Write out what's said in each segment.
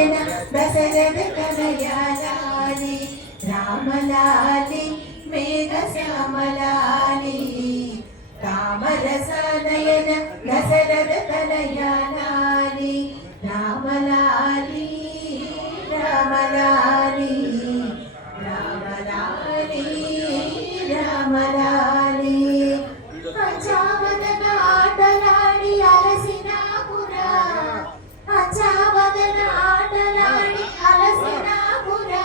నయన దశరథ కనయాలాలి రామలాలి మేఘ శ్యామలాలి కామరస నయన దశరథ కనయాలాలి రామలాలి రామలాలి రామలాలి రామలాలి పంచావదన ఆటలాడి అలసినాపురా పంచావదన ఆటలాడి అలసినాపురా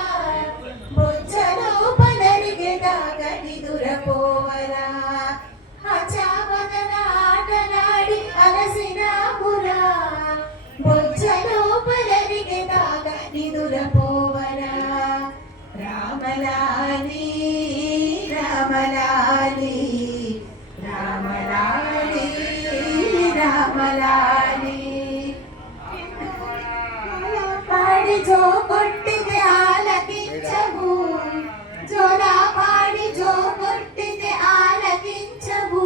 బొజ్జలో పలరిగెదాగని దురపోవరా పంచావదన ఆటలాడి అలసినాపురా బొజ్జలో పలరిగెదాగని దురపోవరా రామలాలి రామలాలి రామలాలి రామలాలి పాడి జో కొట్టితే ఆలకించవు జోలా పాడి జో కొట్టితే ఆలకించవు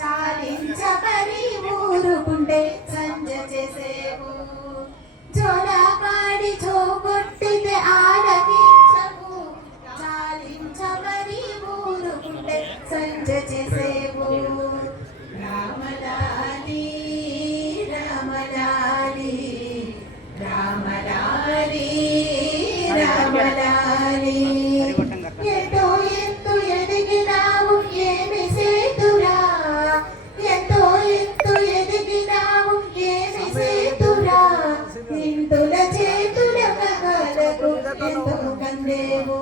చాలించమని ఊరుకుంటే సంజ చేసేవు జోలా పాడి జో కొట్టితే ఆలకించవు చాలించమని ఊరుకుంటే సంజ చేసేవు రామలాలి రామలాలి రామలాలి రామలాలి ఎంతో ఎత్తు ఎదిగినావు ఏమి సేతురా ఎంతో ఎత్తు ఎదిగినావు ఏమి సేతురా ఇంతుల చేతుల కగలకు ఎంతో కందేవు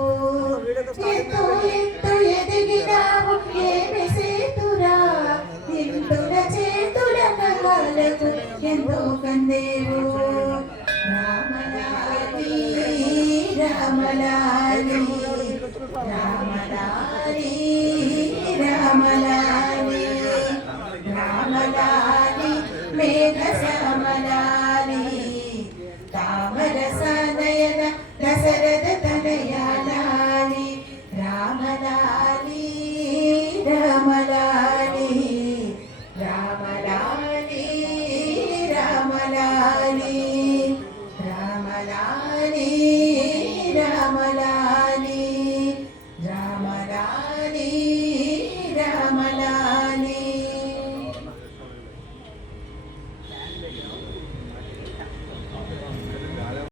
ఎంతో ఎత్తు ఎదిగినావు ఏమి సేతురా ఇంతుల చేతుల కగలకు ఎంతో కందేవు రామలాలి రామలాలి రామలాలి రామలాలి రామలాలి మేఘ శ్యామలాలి తామరస నయన దశరథ తనయాలాలి రామలాలి రామలాలి రామలాలి రామలాలి రామలాలి రామలాలి